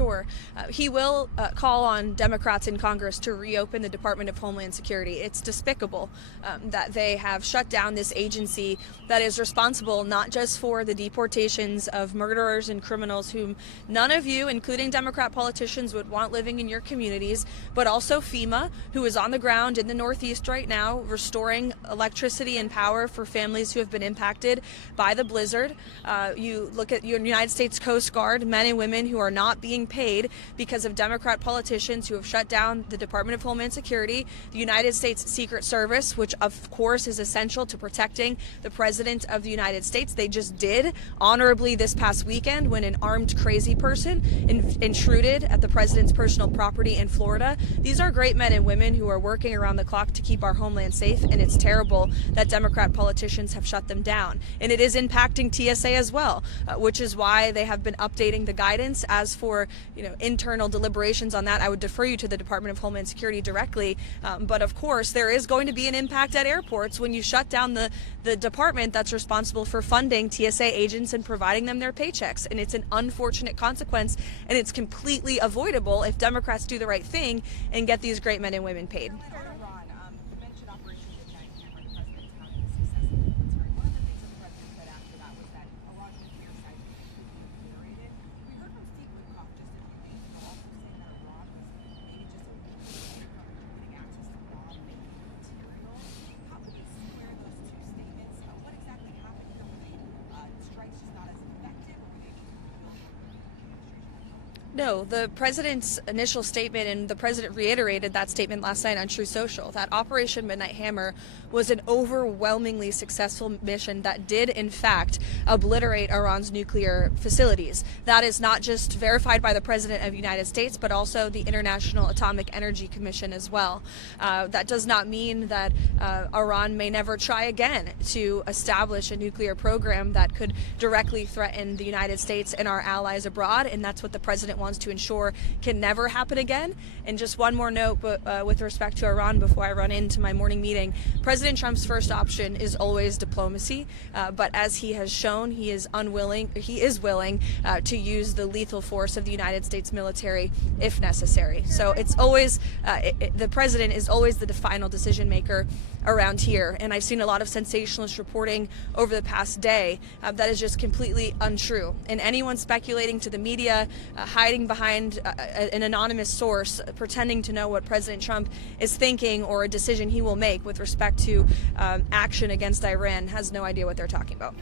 Sure. He will call on Democrats in Congress to reopen the Department of Homeland Security. It's despicable that they have shut down this agency that is responsible not just for the deportations of murderers and criminals whom none of you, including Democrat politicians, would want living in your communities, but also FEMA, who is on the ground in the Northeast right now, restoring electricity and power for families who have been impacted by the blizzard. You look at your United States Coast Guard, men and women who are not being paid because of Democrat politicians who have shut down the Department of Homeland Security, the United States Secret Service, which of course is essential to protecting the President of the United States. They just did honorably this past weekend when an armed crazy person intruded at the President's personal property in Florida. These are great men and women who are working around the clock to keep our homeland safe, and it's terrible that Democrat politicians have shut them down. And it is impacting TSA as well, which is why they have been updating the guidance. As for internal deliberations on that, I would defer you to the Department of Homeland Security directly. But of course, there is going to be an impact at airports when you shut down the department that's responsible for funding TSA agents and providing them their paychecks. And it's an unfortunate consequence, and it's completely avoidable if Democrats do the right thing and get these great men and women paid. No, the president's initial statement, and the president reiterated that statement last night on True Social, that Operation Midnight Hammer was an overwhelmingly successful mission that did, in fact, obliterate Iran's nuclear facilities. That is not just verified by the President of the United States, but also the International Atomic Energy Commission as well. That does not mean that Iran may never try again to establish a nuclear program that could directly threaten the United States and our allies abroad, and that's what the president wants to ensure can never happen again. And just one more note, but with respect to Iran before I run into my morning meeting, President Trump's first option is always diplomacy, but as he has shown, he is willing to use the lethal force of the United States military if necessary. So it's always, the president is always the final decision maker around here. And I've seen a lot of sensationalist reporting over the past day that is just completely untrue. And anyone speculating to the media, hiding behind an anonymous source, pretending to know what President Trump is thinking or a decision he will make with respect to action against Iran has no idea what they're talking about.